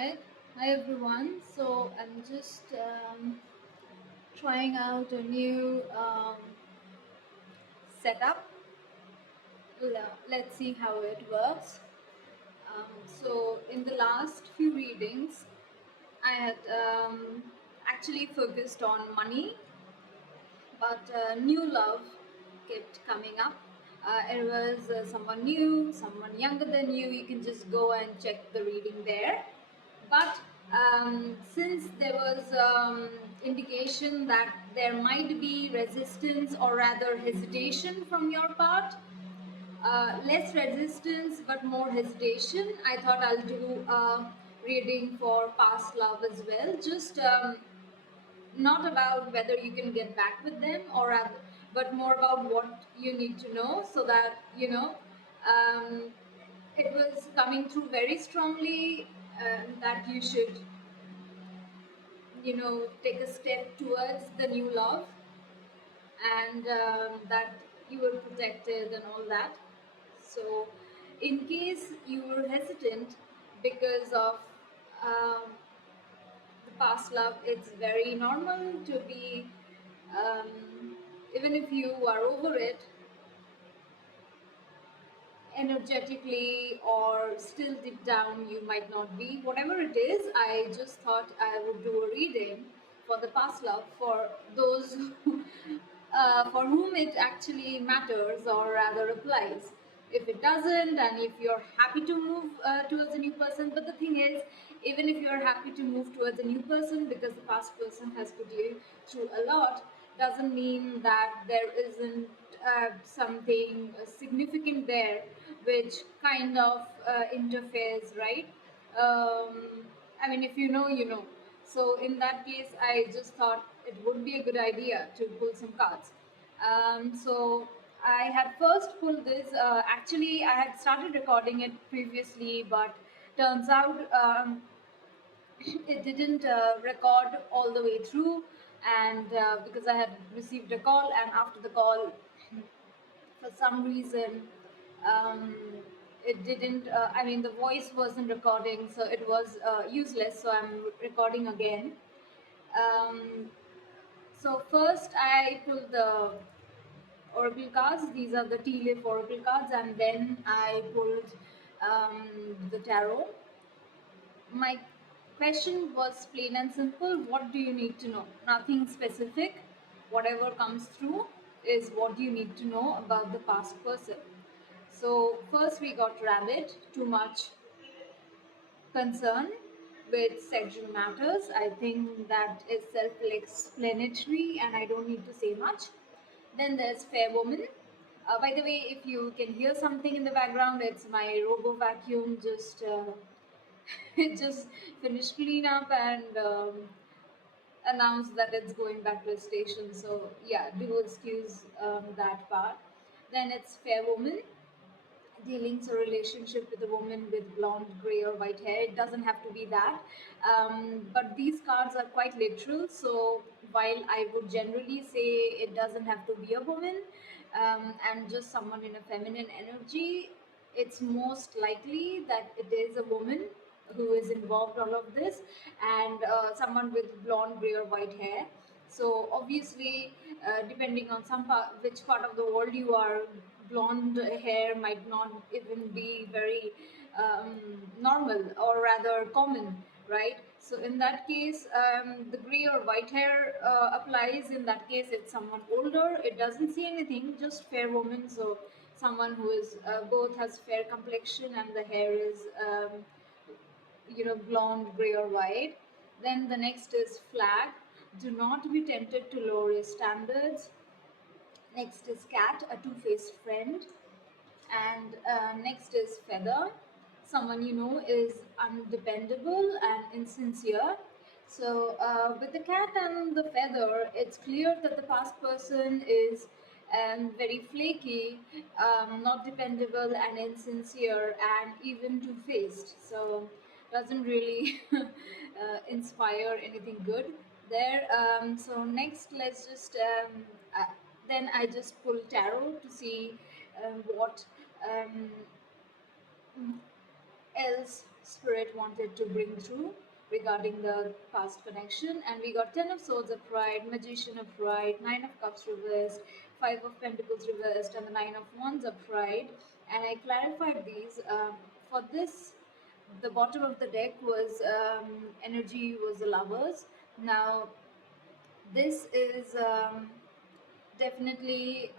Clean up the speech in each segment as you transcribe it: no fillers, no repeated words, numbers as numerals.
Hi everyone. So I'm just trying out a new setup. Let's see how it works. So in the last few readings, I had actually focused on money, but new love kept coming up. It was someone new, someone younger than you. You can just go and check the reading there. But since there was indication that there might be resistance or rather hesitation from your part, less resistance but more hesitation, I thought I'll do a reading for past love as well. Just not about whether you can get back with them or but more about what you need to know so that um, it was coming through very strongly that you should take a step towards the new love, and that you were protected and all that. So in case you were hesitant because of um, the past love, it's very normal to be, even if you are over it energetically or still deep down you might not be, whatever it is. I just thought I would do a reading for the past love for those for whom it actually matters or rather applies. If it doesn't, and if you're happy to move towards a new person, but the thing is, even if you're happy to move towards a new person because the past person has put you through a lot, doesn't mean that there isn't something significant there which kind of interferes, right? I mean, if you know, you know. So in that case, I just thought it would be a good idea to pull some cards. So I had first pulled this. Actually, I had started recording it previously, but turns out it didn't record all the way through, and because I had received a call, and after the call, for some reason, um, it didn't. I mean, the voice wasn't recording, so it was useless. So I'm recording again. Um, so first, I pulled the oracle cards. These are the tea leaf oracle cards, and then I pulled the tarot. My question was plain and simple: what do you need to know? Nothing specific. Whatever comes through is what you need to know about the past person. So, first we got rabbit, too much concern with sexual matters. I think that is self explanatory and I don't need to say much. Then there's fair woman. By the way, if you can hear something in the background, it's my robo vacuum just it just finished clean up and announced that it's going back to the station. So yeah, do excuse that part. Then it's fair woman, dealings or relationship with a woman with blonde, gray, or white hair. It doesn't have to be that. But these cards are quite literal. So while I would generally say it doesn't have to be a woman and just someone in a feminine energy, it's most likely that it is a woman who is involved all of this, and someone with blonde, gray, or white hair. So obviously, depending on which part of the world you are, blonde hair might not even be very normal or rather common, right? So in that case, the gray or white hair applies. In that case, it's someone older. It doesn't see anything, just fair woman. So someone who is both has fair complexion and the hair is blonde, gray, or white. Then the next is flag. Do not be tempted to lower your standards. Next is cat, a two-faced friend. And next is feather. Someone you know is undependable and insincere. So with the cat and the feather, it's clear that the past person is very flaky, not dependable and insincere, and even two-faced. So doesn't really inspire anything good there. So next, let's just then I just pull tarot to see what else spirit wanted to bring through regarding the past connection. And we got 10 of swords upright, magician upright, 9 of cups reversed, 5 of pentacles reversed, and the 9 of wands upright. And I clarified these. For this, the bottom of the deck was energy was the lovers. Now this is definitely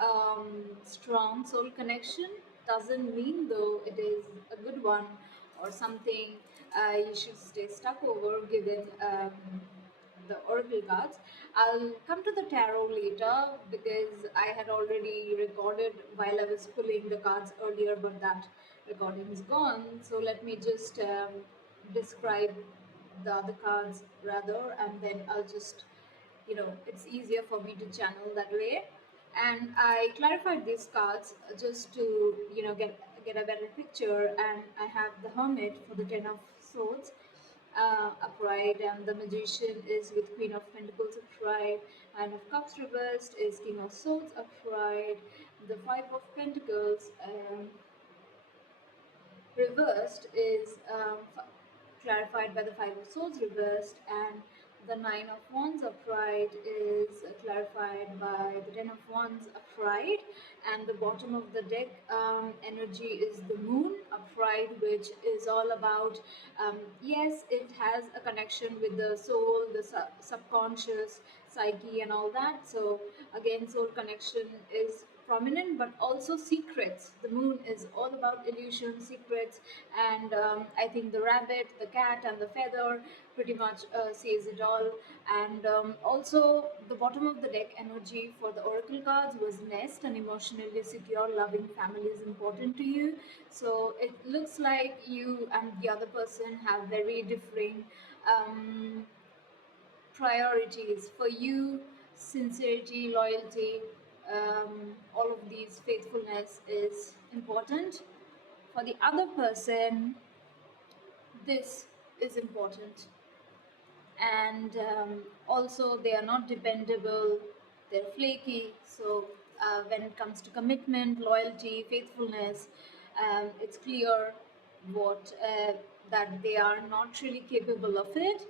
strong soul connection. Doesn't mean though it is a good one or something you should stay stuck over given the oracle cards. I'll come to the tarot later because I had already recorded while I was pulling the cards earlier, but that recording is gone. So let me just describe the other cards rather, and then I'll just, it's easier for me to channel that way. And I clarified these cards just to get a better picture. And I have the hermit for the 10 of swords upright, and the magician is with queen of pentacles upright, and of cups reversed is king of swords upright, the 5 of pentacles reversed is clarified by the five of swords reversed, and the 9 of wands upright is clarified by the 10 of wands upright. And the bottom of the deck energy is the moon upright, which is all about, yes, it has a connection with the soul, the subconscious psyche and all that. So again, soul connection is prominent, but also secrets. The moon is all about illusion, secrets, and I think the rabbit, the cat, and the feather pretty much says it all. And also, the bottom of the deck energy for the oracle cards was nest, and emotionally secure, loving family is important to you. So it looks like you and the other person have very differing um, priorities. For you, sincerity, loyalty, all of these, faithfulness is important. For the other person, this is important. And also, they are not dependable, they're flaky. So when it comes to commitment, loyalty, faithfulness, it's clear what that they are not really capable of it,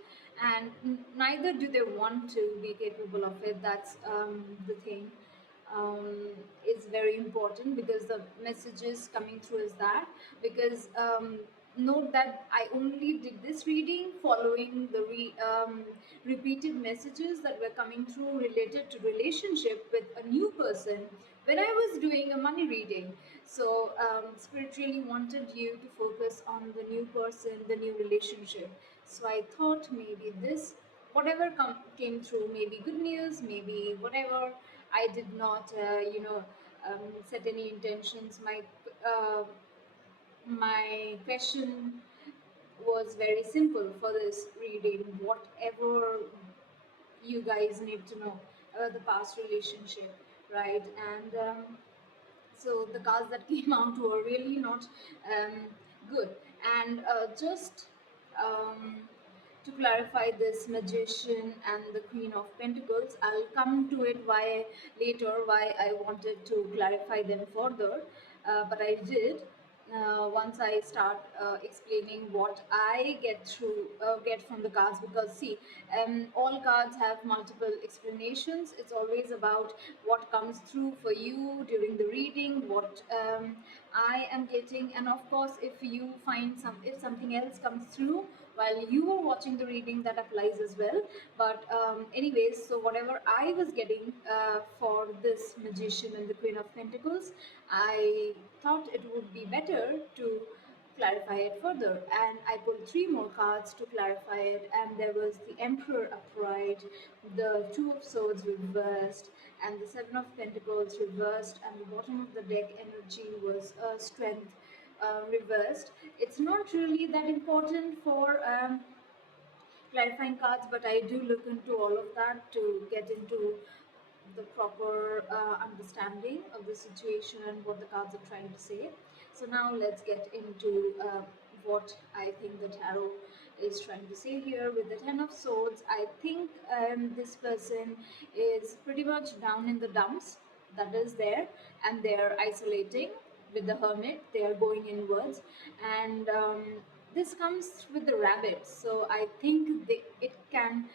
and neither do they want to be capable of it. That's the thing. Is very important, because the messages coming through is that, because note that I only did this reading following the repeated messages that were coming through related to relationship with a new person when I was doing a money reading. So spirit really wanted you to focus on the new person, the new relationship. So I thought maybe this, whatever came through, maybe good news, maybe whatever. I did not, set any intentions. My question was very simple for this reading. Whatever you guys need to know about the past relationship, right? And so the cards that came out were really not um, good. And just um, to clarify this magician and the queen of pentacles, I'll come to it why later, why I wanted to clarify them further, but I did once I start explaining what I get from the cards. Because see, all cards have multiple explanations. It's always about what comes through for you during the reading, what I am getting, and of course, if something else comes through while you were watching the reading, that applies as well. But anyways, so whatever I was getting for this magician and the queen of pentacles, I thought it would be better to clarify it further, and I pulled three more cards to clarify it. And there was the emperor upright, the two of swords reversed, and the seven of pentacles reversed, and the bottom of the deck energy was strength reversed. It's not really that important for clarifying cards, but I do look into all of that to get into the proper understanding of the situation and what the cards are trying to say. So now let's get into what I think the tarot is trying to say here with the 10 of swords. I think this person is pretty much down in the dumps, that is there, and they're isolating. With the hermit, they are going inwards. And this comes with the rabbit. So I think it can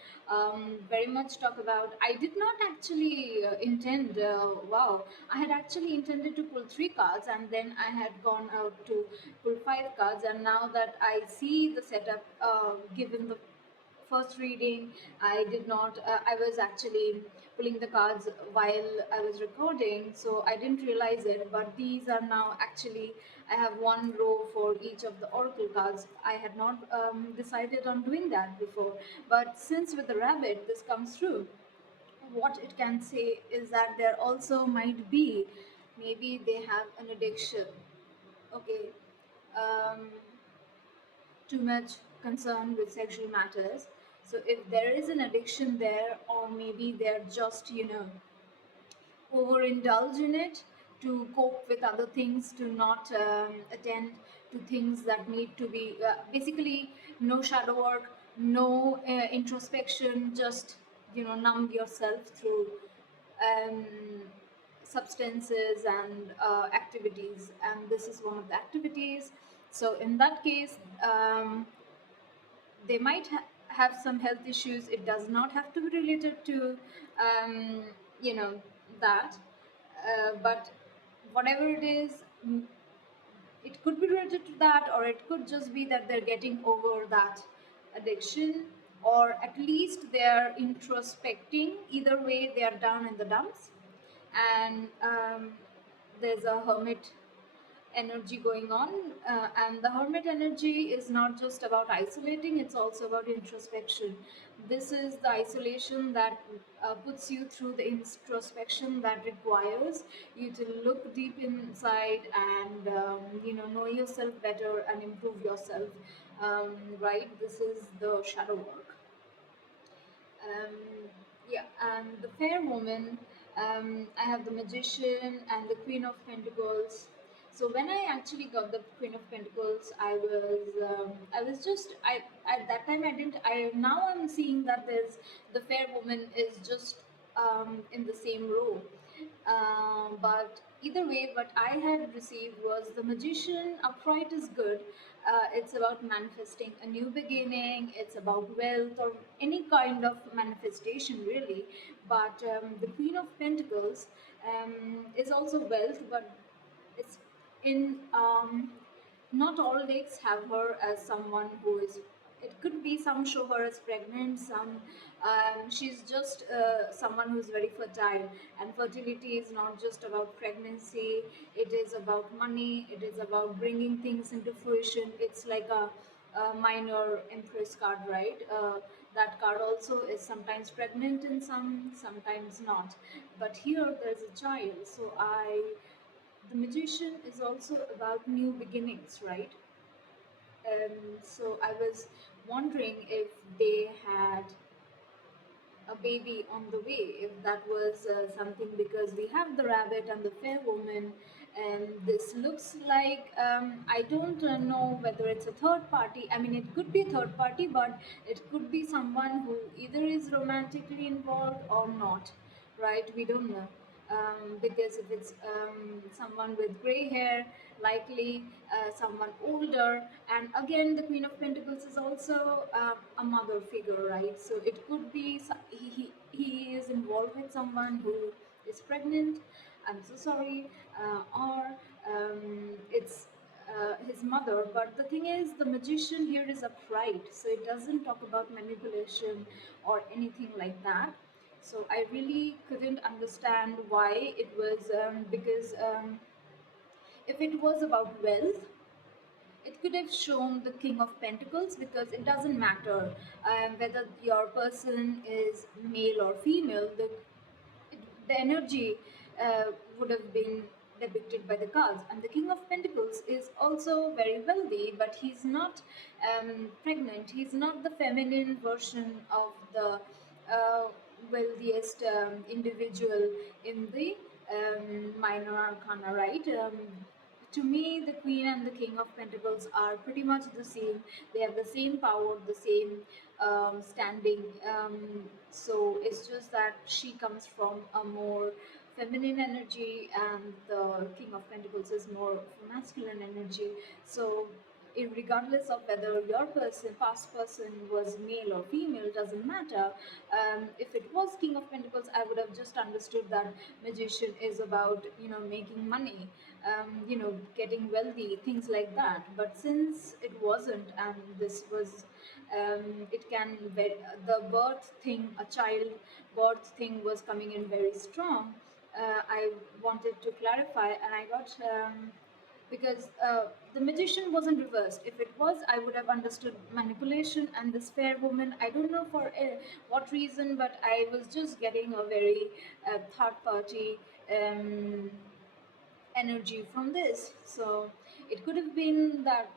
very much talk about. I did not actually intend. Wow, I had actually intended to pull three cards, and then I had gone out to pull five cards. And now that I see the setup, given the first reading, I did not I was actually pulling the cards while I was recording, so I didn't realize it, but these are now actually, I have one row for each of the oracle cards. I had not decided on doing that before, but since with the rabbit this comes through, what it can say is that there also might be, maybe they have an addiction. Okay. um, Too much concern with sexual matters. So if there is an addiction there, or maybe they're just, overindulge in it to cope with other things, to not attend to things that need to be, basically, no shadow work, no introspection, just, numb yourself through um, substances and activities, and this is one of the activities. So in that case, they might have some health issues. It does not have to be related to, um, you know, that. But whatever it is, it could be related to that, or it could just be that they're getting over that addiction, or at least they're introspecting. Either way, they are down in the dumps, and there's a hermit energy going on, and the hermit energy is not just about isolating, it's also about introspection. This is the isolation that puts you through the introspection that requires you to look deep inside and know yourself better and improve yourself. Right, this is the shadow work. um, yeah, and the fair woman, I have the magician and the queen of pentacles. So when I actually got the queen of pentacles, I was just, I at that time I didn't, I now I'm seeing that there's, the fair woman is just in the same row. But either way, what I had received was the magician upright is good. It's about manifesting a new beginning, it's about wealth or any kind of manifestation, really. But the queen of pentacles is also wealth, but it's in, not all decks have her as someone who is, it could be some show her as pregnant, some she's just someone who's very fertile. And fertility is not just about pregnancy, it is about money, it is about bringing things into fruition. It's like a minor empress card, right? That card also is sometimes pregnant and sometimes not. But here there's a child, so the magician is also about new beginnings, right? So I was wondering if they had a baby on the way, if that was something, because we have the rabbit and the fair woman, and this looks like, I don't know whether it's a third party. I mean, it could be third party, but it could be someone who either is romantically involved or not, right? We don't know. Because if it's someone with gray hair, likely someone older, and again, the Queen of Pentacles is also a mother figure, right? So it could be he is involved with someone who is pregnant. I'm so sorry, or it's his mother. But the thing is, the magician here is upright, so it doesn't talk about manipulation or anything like that. So I really couldn't understand why it was, because if it was about wealth, it could have shown the King of Pentacles, because it doesn't matter whether your person is male or female, the energy uh, would have been depicted by the cards. And the King of Pentacles is also very wealthy, but he's not pregnant. He's not the feminine version of the wealthiest individual in the minor arcana, right? To me, the Queen and the King of Pentacles are pretty much the same. They have the same power, the same standing. So it's just that she comes from a more feminine energy, and the King of Pentacles is more of a masculine energy. So regardless of whether your past person was male or female, doesn't matter. If it was King of Pentacles, I would have just understood that magician is about, making money, getting wealthy, things like that. But since it wasn't, and this was, it can the birth thing, a child birth thing was coming in very strong. I wanted to clarify, and I got. Because the magician wasn't reversed. If it was, I would have understood manipulation. And this fair woman, I don't know for what reason, but I was just getting a very third party energy from this. So it could have been that,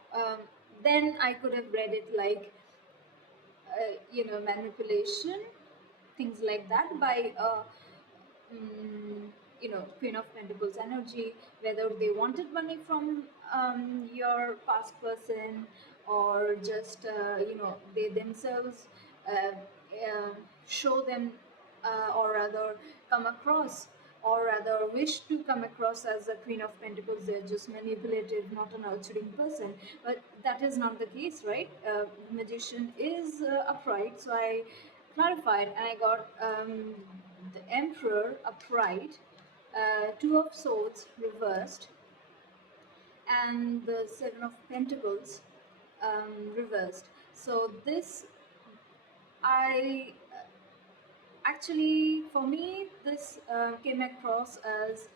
then I could have read it like, manipulation, things like that, by Queen of Pentacles energy, whether they wanted money from your past person, or just they themselves uh, uh, show them, or rather come across, or rather wish to come across as a Queen of Pentacles. They're just manipulative, not a nurturing person. But that is not the case, right? Magician is upright, so I clarified, and I got the Emperor upright, Two of Swords reversed, and the Seven of Pentacles reversed. So this, I actually, for me, this came across as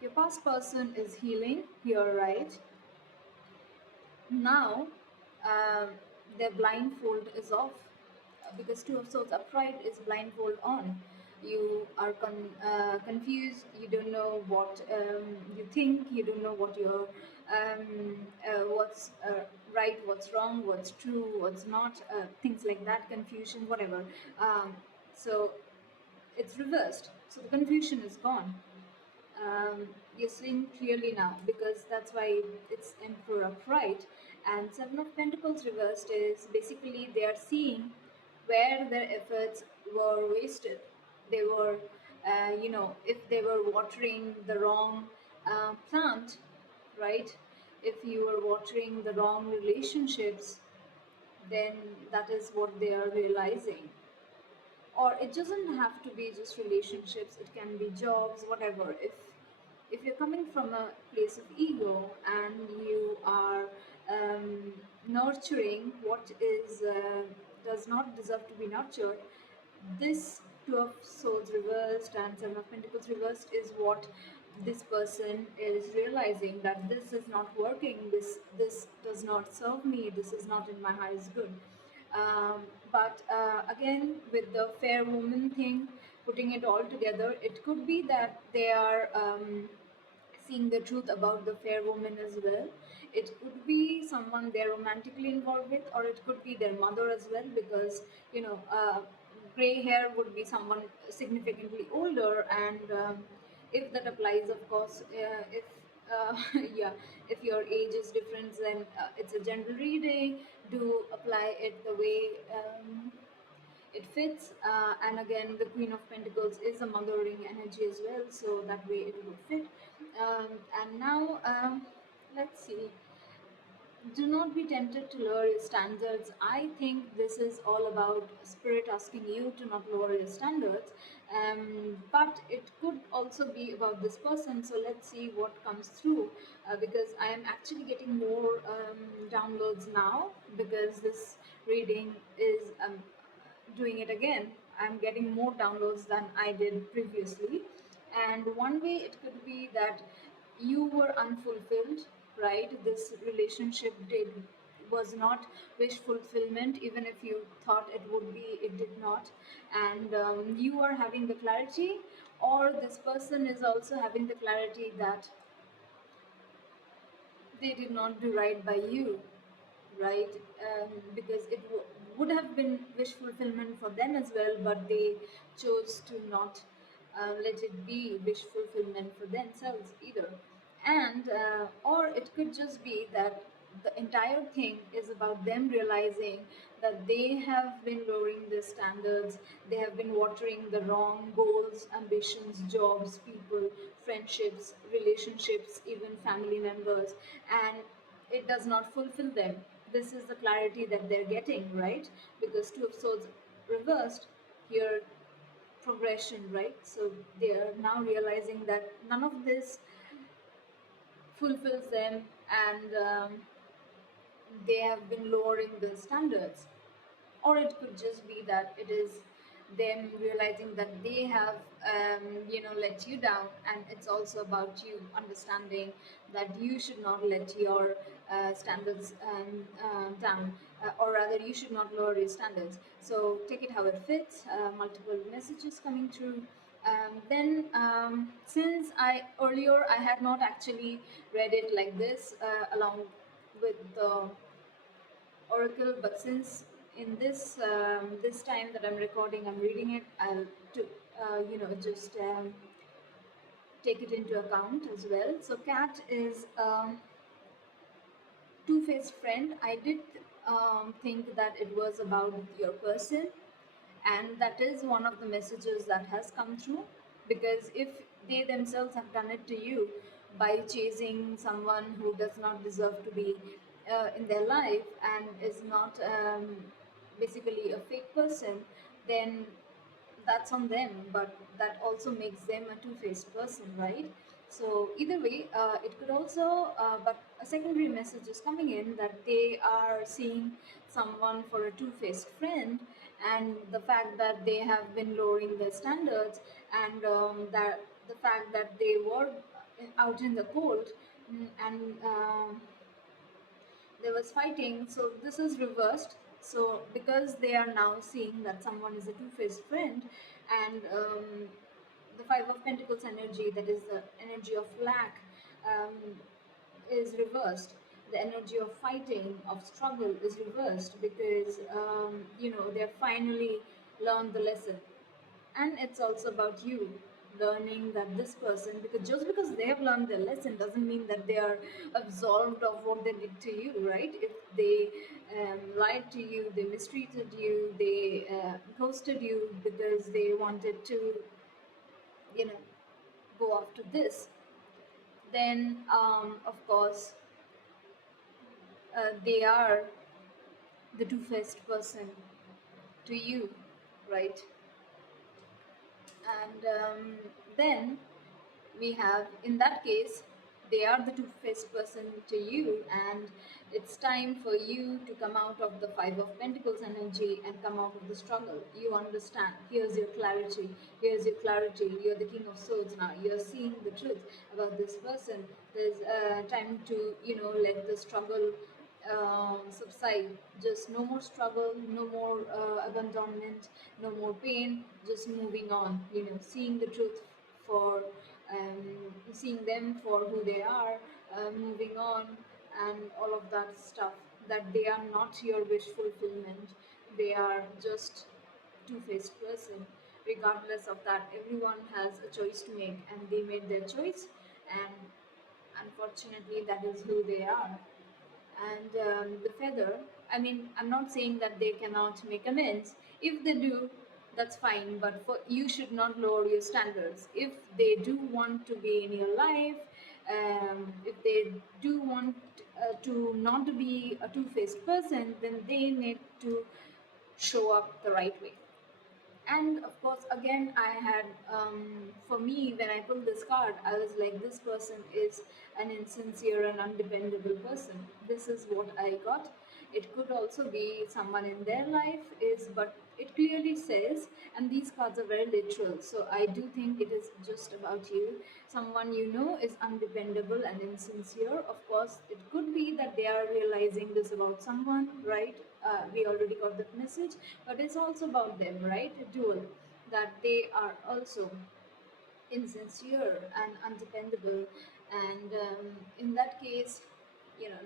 your past person is healing. You're right. Now, um, their blindfold is off, because Two of Swords upright is blindfold on. You are confused. You don't know what you think. You don't know what you're, what's right, what's wrong, what's true, what's not. Things like that, confusion, whatever. So it's reversed. So the confusion is gone. You're seeing clearly now, because that's why it's Emperor upright. And Seven of Pentacles reversed is basically they are seeing where their efforts were wasted. They were, if they were watering the wrong plant, right? If you were watering the wrong relationships, then that is what they are realizing. Or it doesn't have to be just relationships, it can be jobs, whatever. If you're coming from a place of ego, and you are nurturing what is does not deserve to be nurtured, this Two of Swords reversed and Seven of Pentacles reversed is what this person is realizing, that this is not working, this does not serve me, this is not in my highest good. But again, with the fair woman thing, putting it all together, it could be that they are seeing the truth about the fair woman as well. It could be someone they're romantically involved with, or it could be their mother as well, because gray hair would be someone significantly older, and if that applies, of course, if yeah, if your age is different, then it's a general reading. Do apply it the way it fits. And again, the Queen of Pentacles is a mothering energy as well, so that way it would fit. And now, let's see. Do not be tempted to lower your standards. I think this is all about spirit asking you to not lower your standards. But it could also be about this person. So let's see what comes through, because I am actually getting more downloads now, because this reading is doing it again. I'm getting more downloads than I did previously. And one way it could be that you were unfulfilled, right? This relationship was not wish fulfillment, even if you thought it would be, it did not. And you are having the clarity, or this person is also having the clarity that they did not do right by you, right? Because it would have been wish fulfillment for them as well, but they chose to not let it be wish fulfillment for themselves either. And or it could just be that the entire thing is about them realizing that they have been lowering their standards, they have been watering the wrong goals, ambitions, jobs, people, friendships, relationships, even family members. And it does not fulfill them. This is the clarity that they're getting, right? Because Two of Swords reversed here, progression, right? So they are now realizing that none of this fulfills them, and they have been lowering the standards. Or it could just be that it is them realizing that they have let you down, and it's also about you understanding that you should not let your standards down, or rather you should not lower your standards. So take it how it fits. Multiple messages coming through. Then since I earlier I had not actually read it like this along with the oracle, but since in this time that I'm recording, I'm reading it, I'll to, just take it into account as well. So cat is two-faced friend. I did think that it was about your person, and that is one of the messages that has come through, because if they themselves have done it to you by chasing someone who does not deserve to be in their life and is not basically a fake person, then that's on them, but that also makes them a two-faced person, right? So either way, it could also but a secondary message is coming in that they are seeing someone for a two-faced friend, and the fact that they have been lowering their standards, and that the fact that they were out in the cold, and there was fighting. So this is reversed. So because they are now seeing that someone is a two-faced friend, and the Five of Pentacles energy, that is the energy of lack, um, is reversed. The energy of fighting, of struggle, is reversed, because they've finally learned the lesson. And it's also about you learning that this person, because just because they have learned their lesson doesn't mean that they are absolved of what they did to you, right? If they lied to you, they mistreated you, they ghosted you because they wanted to you know go after this, then of course they are the two-faced person to you, right? And then we have, in that case, they are the two-faced person to you, and it's time for you to come out of the Five of Pentacles energy and come out of the struggle. You understand, here's your clarity, here's your clarity. You're the King of Swords now, you're seeing the truth about this person. There's time to let the struggle subside. Just no more struggle, no more abandonment, no more pain, just moving on, seeing the truth for seeing them for who they are, moving on, and all of that stuff. That they are not your wish fulfillment, they are just two-faced person. Regardless of that, everyone has a choice to make, and they made their choice, and unfortunately, that is who they are. And the feather, I mean, I'm not saying that they cannot make amends. If they do, that's fine, but for you should not lower your standards. If they do want to be in your life, if they do want to not to be a two-faced person, then they need to show up the right way. And of course, again, I had for me, when I pulled this card, I was like, this person is an insincere and undependable person. This is what I got. It could also be someone in their life is, but it clearly says, and these cards are very literal, so I do think it is just about you. Someone you know is undependable and insincere. Of course, it could be that they are realizing this about someone, right? We already got that message, but it's also about them, right? A dual, that they are also insincere and undependable. And in that case,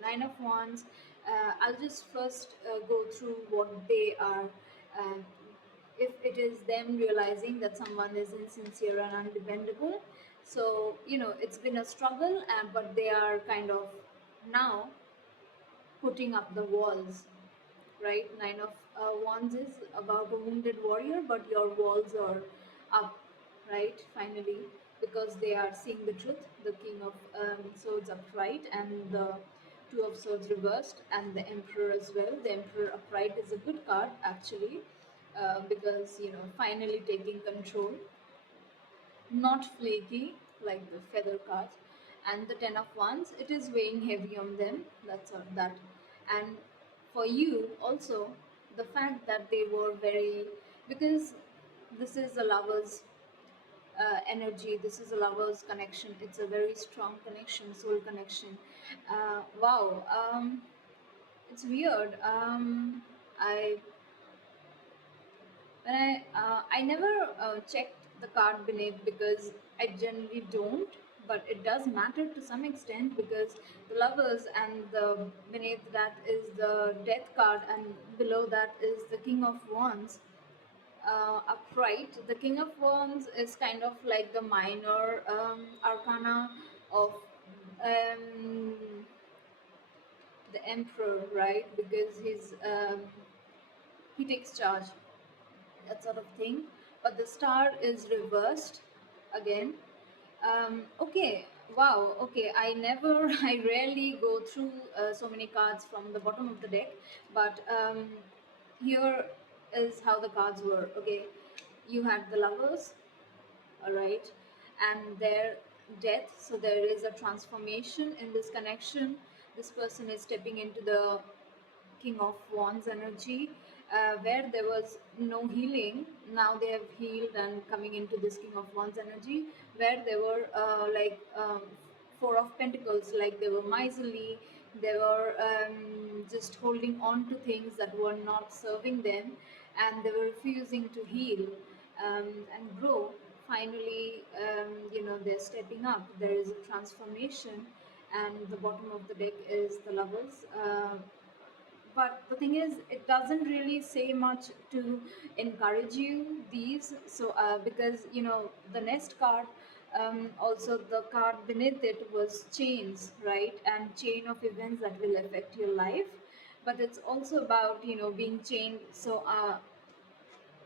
Nine of Wands, I'll just first go through what they are. uh, if it is them realizing that someone is insincere and undependable, so it's been a struggle, but they are kind of now putting up the walls, right? Nine of Wands is about a wounded warrior, but your walls are up, right? Finally, because they are seeing the truth. The King of Swords upright, and the Two of Swords reversed, and the Emperor as well. The Emperor upright is a good card actually, because finally taking control, not flaky like the feather cards. And the Ten of Wands, it is weighing heavy on them. That's all that. And for you also, the fact that they were very, because this is a lover's energy, this is a lover's connection, it's a very strong connection, soul connection. Wow, it's weird. I when I never checked the card beneath because I generally don't, but it does matter to some extent because the lovers, and the beneath that is the death card, and below that is the King of Wands. Upright, the King of Wands is kind of like the minor arcana of um, the Emperor, right? Because he takes charge, that sort of thing. But the star is reversed again. Okay, wow, okay. I rarely go through so many cards from the bottom of the deck, but here is how the cards were. Okay, you had the lovers, all right, and their death. So there is a transformation in this connection. This person is stepping into the King of Wands energy, where there was no healing. Now they have healed and coming into this King of Wands energy, where they were Four of Pentacles, like they were miserly, they were just holding on to things that were not serving them, and they were refusing to heal and grow. Finally, they're stepping up. There is a transformation, and the bottom of the deck is the Lovers. But the thing is, it doesn't really say much to encourage you these. So because the next card, also the card beneath it was chains, right? And chain of events that will affect your life. But it's also about being chained. So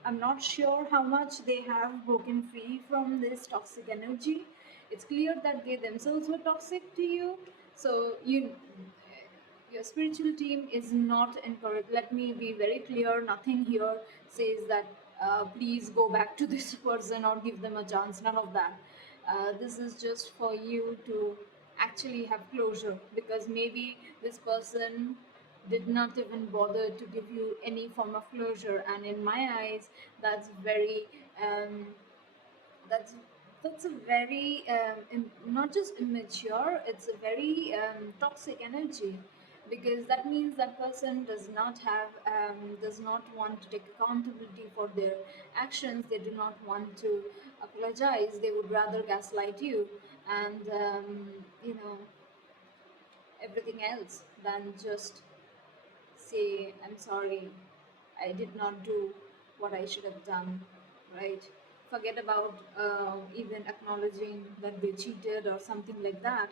I'm not sure how much they have broken free from this toxic energy. It's clear that they themselves were toxic to you. So your spiritual team is not encouraged. Let me be very clear. Nothing here says that please go back to this person or give them a chance. None of that. This is just for you to actually have closure, because maybe this person did not even bother to give you any form of closure, and in my eyes that's very um, that's that's a very not just immature, it's a very toxic energy, because that means that person does not want to take accountability for their actions. They do not want to apologize. They would rather gaslight you and everything else than just say, I'm sorry, I did not do what I should have done, right? Forget about even acknowledging that they cheated or something like that.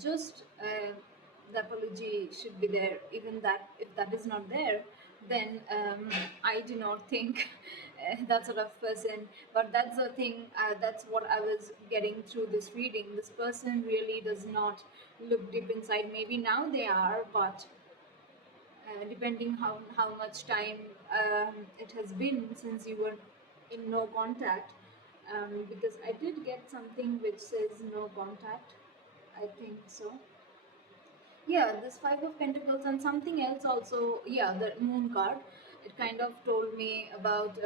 Just the apology should be there. Even that, if that is not there, then I do not think that sort of person. But that's the thing, that's what I was getting through this reading. This person really does not look deep inside. Maybe now they are, but depending how much time it has been since you were in no contact, because I did get something which says no contact, I think so. Yeah, this Five of Pentacles and something else also. Yeah, the Moon card. It kind of told me about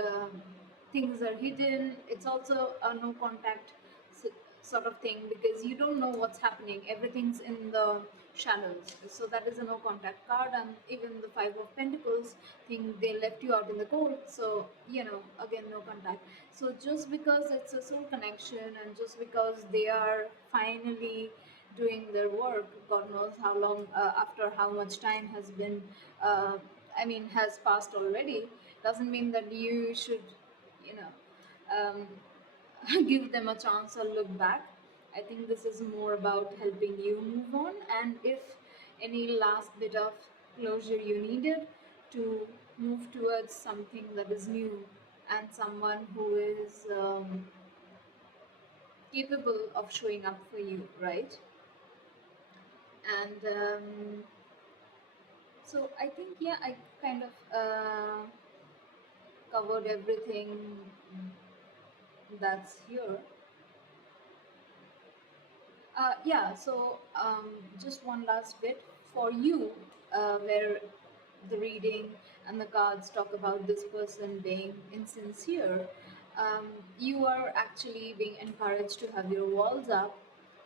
things are hidden. It's also a no contact s- sort of thing, because you don't know what's happening. Everything's in the shadows. So that is a no contact card. And even the Five of Pentacles thing, they left you out in the cold. So, again, no contact. So just because it's a soul connection, and just because they are finally doing their work, god knows how long, after how much time has been uh, has passed already, doesn't mean that you should you know um, give them a chance or look back. I think this is more about helping you move on, and if any last bit of closure you needed to move towards something that is new, and someone who is capable of showing up for you, right? And so I think, yeah, I kind of covered everything that's here. Yeah, so just one last bit for you, where the reading and the cards talk about this person being insincere. Um, you are actually being encouraged to have your walls up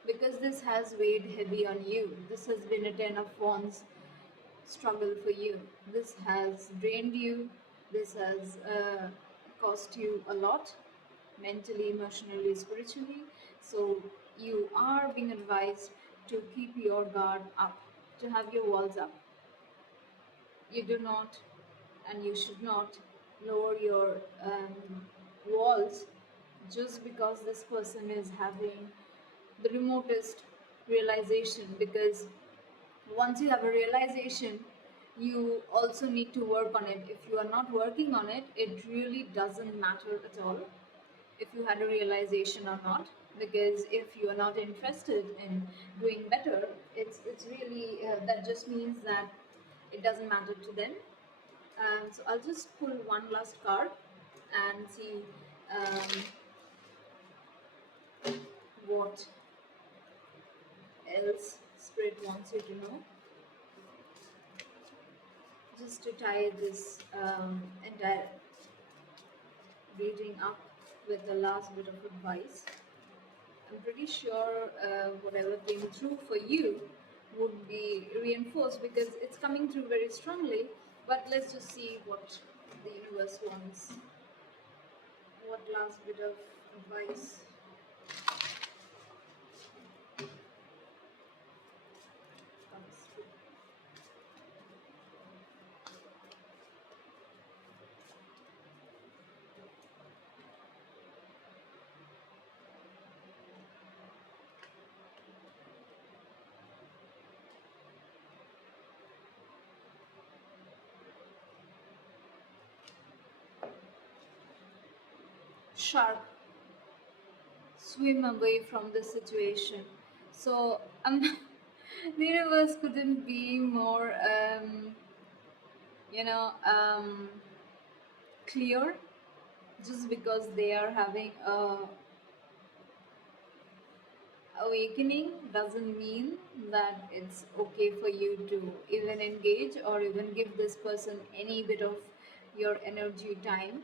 because this has weighed heavy on you. This has been a Ten of Wands struggle for you. This has drained you. This has cost you a lot mentally, emotionally, spiritually. So you are being advised to keep your guard up, to have your walls up. You do not and you should not lower your walls just because this person is having the remotest realization, because once you have a realization, you also need to work on it. If you are not working on it, it really doesn't matter at all if you had a realization or not, because if you are not interested in doing better, it's really that just means that it doesn't matter to them. So I'll just pull one last card and see um, what else spirit wants you to know, just to tie this entire reading up with the last bit of advice. I'm pretty sure whatever came through for you would be reinforced because it's coming through very strongly. But let's just see what the universe wants. What last bit of advice comes through? Shark, swim away from the situation. So the universe couldn't be more, you know, clear. Just because they are having a awakening doesn't mean that it's okay for you to even engage or even give this person any bit of your energy, time,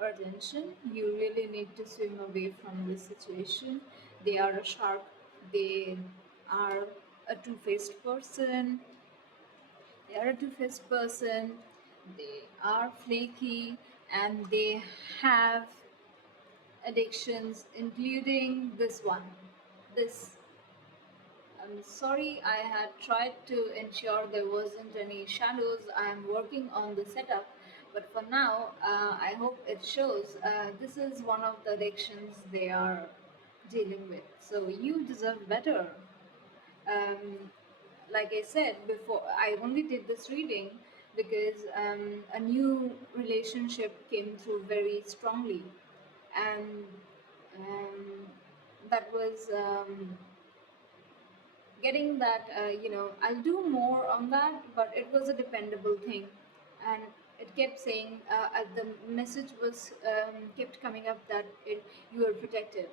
or attention. You really need to swim away from this situation. They are a shark, they are a two-faced person, they are a two-faced person, they are flaky, and they have addictions, including this one. This, I'm sorry, I had tried to ensure there wasn't any shadows. I am working on the setup, but for now, I hope it shows. This is one of the addictions they are dealing with. So you deserve better. Um, like I said before, I only did this reading because a new relationship came through very strongly, and um, that was getting that. I'll do more on that, but it was a dependable thing, and it kept saying the message was kept coming up that you are protected.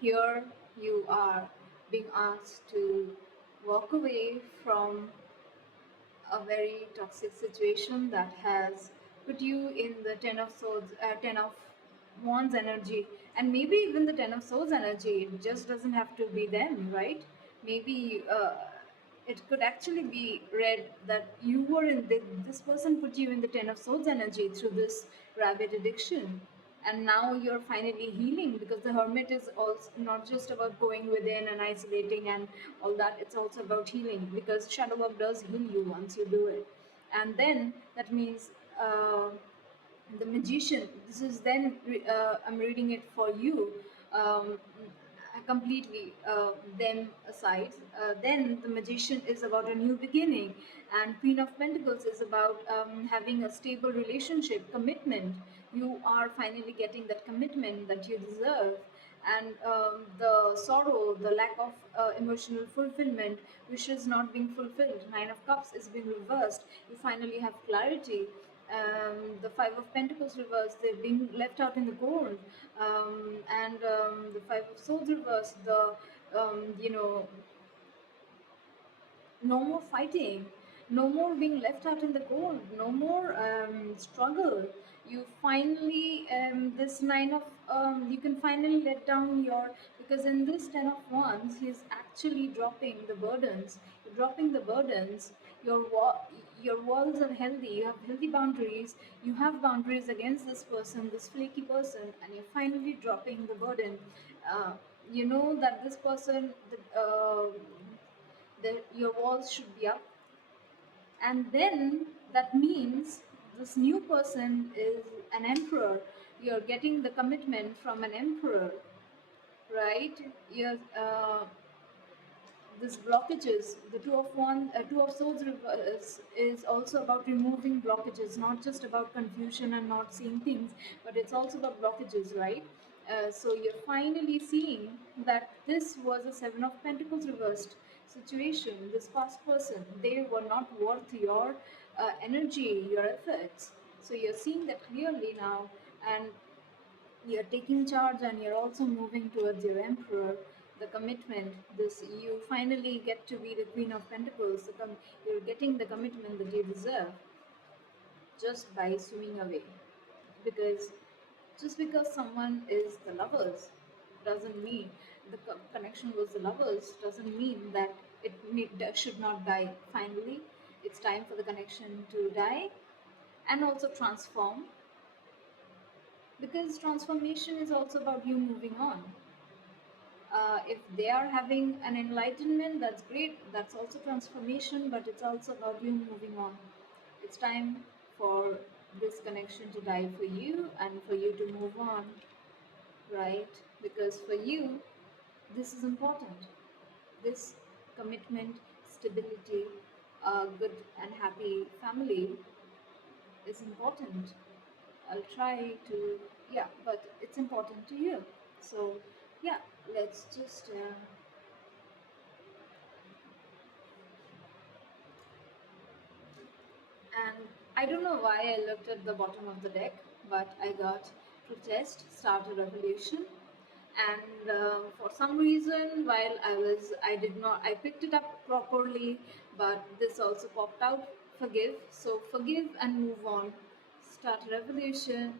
Here you are being asked to walk away from a very toxic situation that has put you in the ten of swords, ten of wands energy, and maybe even the ten of swords energy. It just doesn't have to be them, right? Maybe it could actually be read that you were in this person put you in the ten of swords energy through this rabbit addiction, and now you're finally healing, because the hermit is also not just about going within and isolating and all that. It's also about healing, because shadow work does heal you once you do it. And then that means the magician, this is then I'm reading it for you, um, completely them aside. Then the magician is about a new beginning, and queen of pentacles is about having a stable relationship, commitment. You are finally getting that commitment that you deserve, and the sorrow, the lack of emotional fulfillment, wishes not being fulfilled. Nine of Cups is being reversed. You finally have clarity. The Five of Pentacles reversed, they're being left out in the cold. And the Five of Swords reversed, the you know, no more fighting, no more being left out in the cold, no more struggle. You finally, this nine of, you can finally let down your, because in this 10 of wands, he's actually dropping the burdens. You're dropping the burdens. Your your walls are healthy. You have healthy boundaries. You have boundaries against this person, this flaky person, and you're finally dropping the burden. Uh, you know that this person, your walls should be up, and then that means this new person is an emperor. You're getting the commitment from an emperor, right? You're this blockages, the two of swords is also about removing blockages, not just about confusion and not seeing things, but it's also about blockages, right? So you're finally seeing that this was a Seven of Pentacles reversed situation. This past person, they were not worth your energy, your efforts. So you're seeing that clearly now, and you're taking charge, and you're also moving towards your emperor, the commitment. This, you finally get to be the Queen of Pentacles. You're getting the commitment that you deserve just by swimming away. Because just because someone is the lovers doesn't mean the connection was the lovers, doesn't mean that that should not die. Finally, it's time for the connection to die and also transform, because transformation is also about you moving on. If they are having an enlightenment, that's great. That's also transformation, but it's also about you moving on. It's time for this connection to die for you and for you to move on, right? Because for you, this is important. This commitment, stability, a good and happy family is important. I'll try to, yeah, but it's important to you. So, yeah, let's just. And I don't know why I looked at the bottom of the deck, but I got protest, start a revolution. And for some reason, while I did not, I picked it up properly, but this also popped out, forgive. So forgive and move on, start a revolution,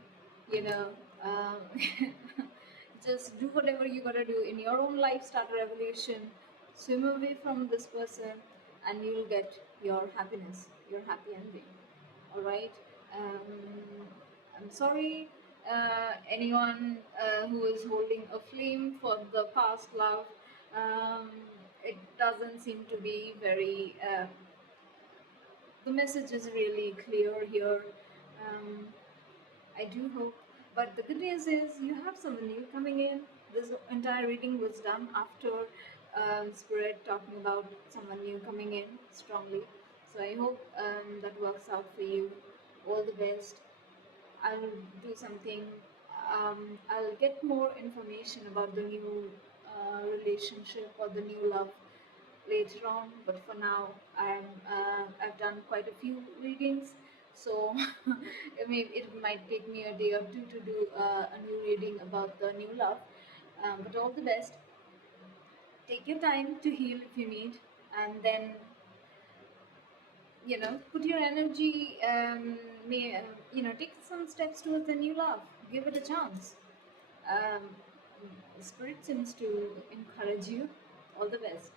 you know, um, just do whatever you gotta do in your own life, start a revolution, swim away from this person, and you'll get your happiness, your happy ending. All right. I'm sorry, anyone who is holding a flame for the past love. Um, it doesn't seem to be very. The message is really clear here. Um, I do hope. But the good news is you have someone new coming in. This entire reading was done after Spirit talking about someone new coming in strongly. So I hope that works out for you. All the best. I'll do something. I'll get more information about the new relationship or the new love later on. But for now, I've done quite a few readings, so it might take me a day or two to do a new reading about the new love. But all the best. Take your time to heal if you need, and then put your energy. Take some steps towards the new love. Give it a chance. um, Spirit seems to encourage you. All the best.